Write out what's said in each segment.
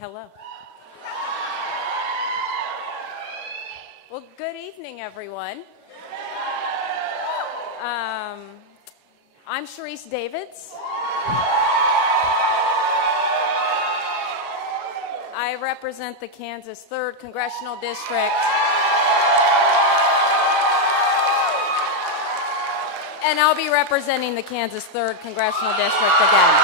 Hello. Well, good evening, everyone. I'm Sharice Davids. I represent the Kansas 3rd Congressional District. And I'll be representing the Kansas 3rd Congressional District again.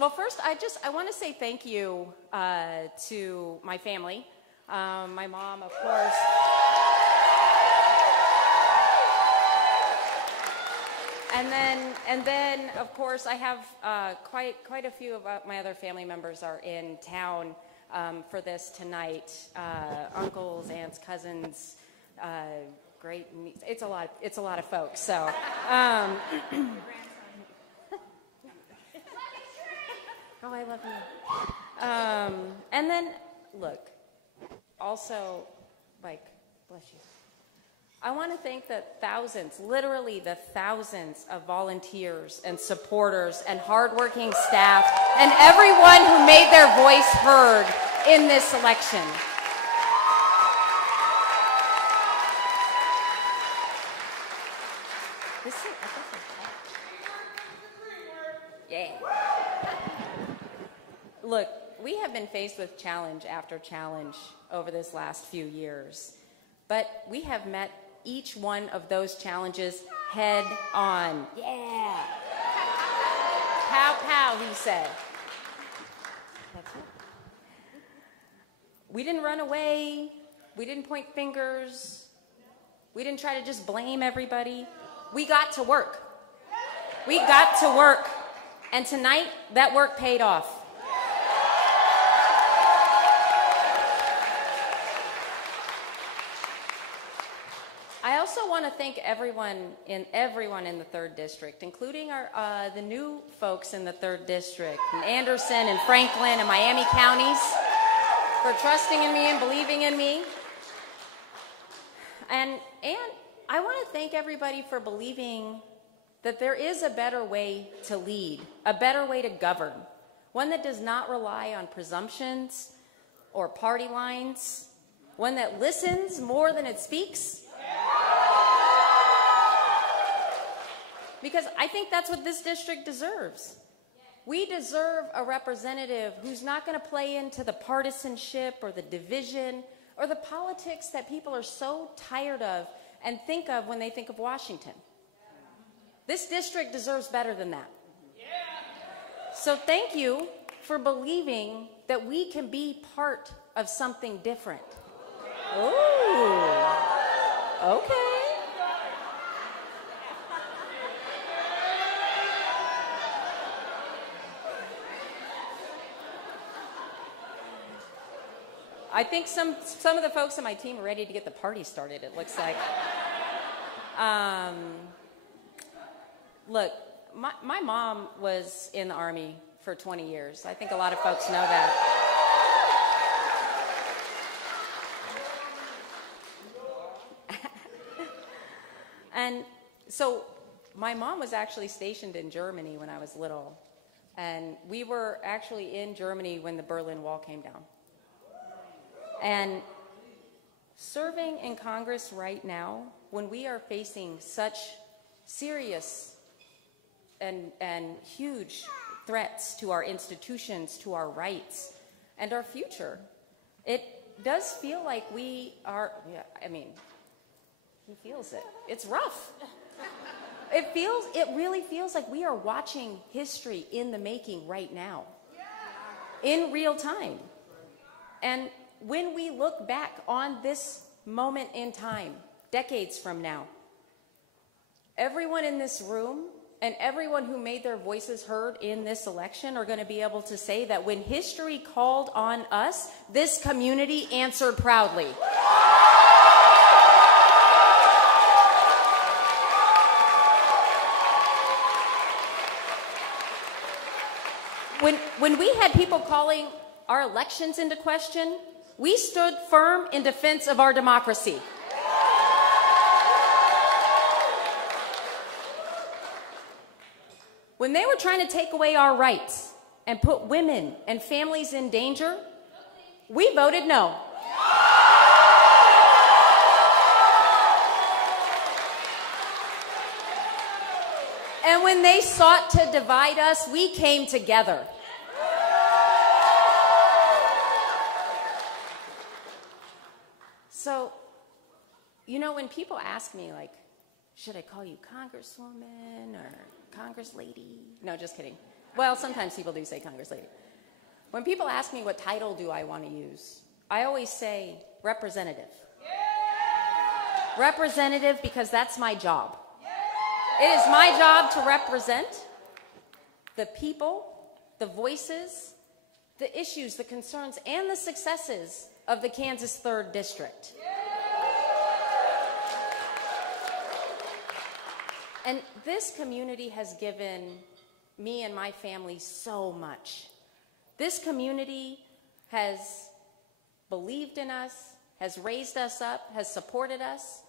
Well, first, I want to say thank you to my family, my mom, of course. And then, of course, I have quite a few of my other family members are in town for this tonight. Uncles, aunts, cousins, great. It's a lot of folks. So. Oh, I love you. And then, look, also, like, bless you. I want to thank the thousands, literally the thousands of volunteers and supporters and hardworking staff and everyone who made their voice heard in this election. Yeah. Look, we have been faced with challenge after challenge over this last few years, but we have met each one of those challenges head on. Yeah. Pow, pow, he said. That's it. We didn't run away. We didn't point fingers. We didn't try to just blame everybody. We got to work. We got to work. And tonight, that work paid off. I also want to thank everyone in the 3rd District, including the new folks in the 3rd District, in Anderson and Franklin and Miami counties, for trusting in me and believing in me. And I want to thank everybody for believing that there is a better way to lead, a better way to govern, one that does not rely on presumptions or party lines, one that listens more than it speaks. Because I think that's what this district deserves. We deserve a representative who's not going to play into the partisanship or the division or the politics that people are so tired of and think of when they think of Washington. This district deserves better than that. So thank you for believing that we can be part of something different. Ooh, okay. I think some of the folks on my team are ready to get the party started, it looks like. Look, my mom was in the Army for 20 years. I think a lot of folks know that. And so my mom was actually stationed in Germany when I was little. And we were actually in Germany when the Berlin Wall came down. And serving in Congress right now, when we are facing such serious and huge threats to our institutions, to our rights, and our future, it does feel like we are, yeah, I mean, he feels it. It's rough. It really feels like we are watching history in the making right now, in real time. And when we look back on this moment in time, decades from now, everyone in this room and everyone who made their voices heard in this election are going to be able to say that when history called on us, this community answered proudly. When we had people calling our elections into question, we stood firm in defense of our democracy. When they were trying to take away our rights and put women and families in danger, we voted no. And when they sought to divide us, we came together. So, you know, when people ask me, like, should I call you Congresswoman or Congress Lady? No, just kidding. Well, sometimes people do say Congress Lady. When people ask me what title do I want to use, I always say representative. Yeah! Representative, because that's my job. Yeah! It is my job to represent the people, the voices, the issues, the concerns, and the successes of the Kansas 3rd District. Yeah! And this community has given me and my family so much. This community has believed in us, has raised us up, has supported us.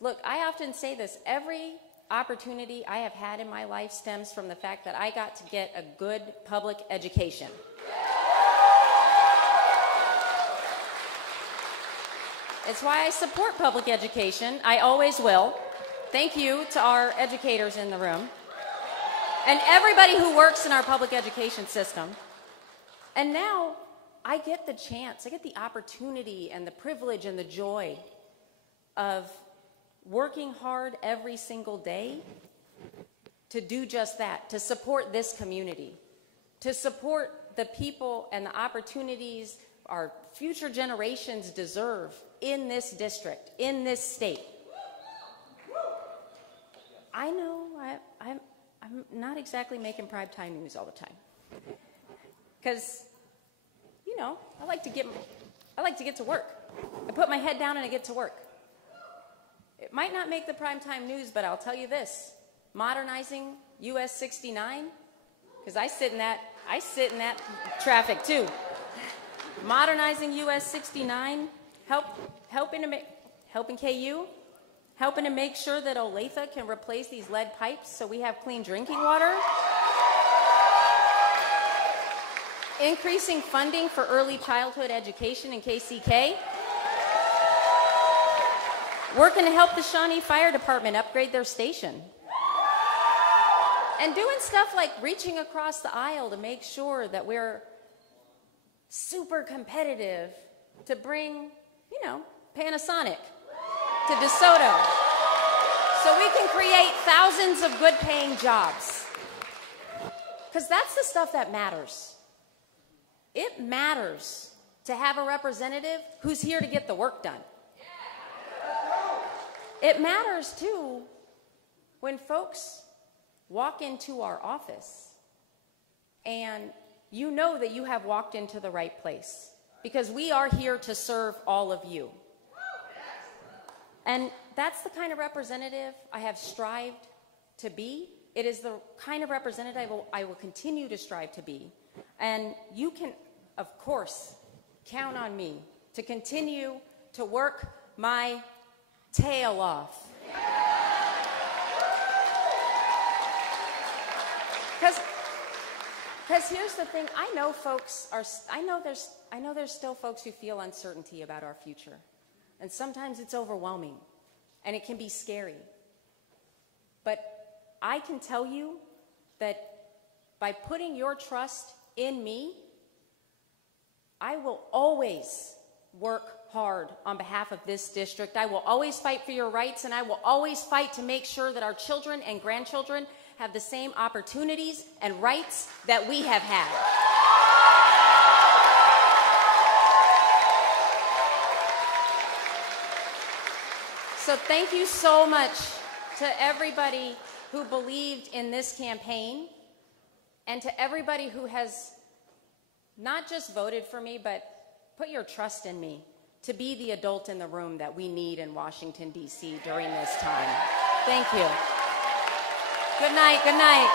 Look, I often say this, every opportunity I have had in my life stems from the fact that I got to get a good public education. It's why I support public education. I always will. Thank you to our educators in the room and everybody who works in our public education system. And now I get the chance, I get the opportunity and the privilege and the joy of working hard every single day to do just that, to support this community, to support the people and the opportunities our future generations deserve in this district, in this state. I know I'm not exactly making primetime news all the time, because, you know, I like to get to work. I put my head down and I get to work. It might not make the primetime news, but I'll tell you this: modernizing US 69, because I sit in that traffic too. Modernizing US 69, helping KU. Helping to make sure that Olathe can replace these lead pipes so we have clean drinking water. Increasing funding for early childhood education in KCK. Working to help the Shawnee Fire Department upgrade their station. And doing stuff like reaching across the aisle to make sure that we're super competitive to bring, you know, Panasonic to DeSoto, so we can create thousands of good-paying jobs. Because that's the stuff that matters. It matters to have a representative who's here to get the work done. It matters, too, when folks walk into our office and you know that you have walked into the right place, because we are here to serve all of you. And that's the kind of representative I have strived to be. It is the kind of representative I will continue to strive to be. And you can, of course, count on me to continue to work my tail off. Because here's the thing, I know there's still folks who feel uncertainty about our future. And sometimes it's overwhelming, and it can be scary. But I can tell you that by putting your trust in me, I will always work hard on behalf of this district. I will always fight for your rights, and I will always fight to make sure that our children and grandchildren have the same opportunities and rights that we have had. So thank you so much to everybody who believed in this campaign, and to everybody who has not just voted for me, but put your trust in me to be the adult in the room that we need in Washington, D.C. during this time. Thank you. Good night. Good night.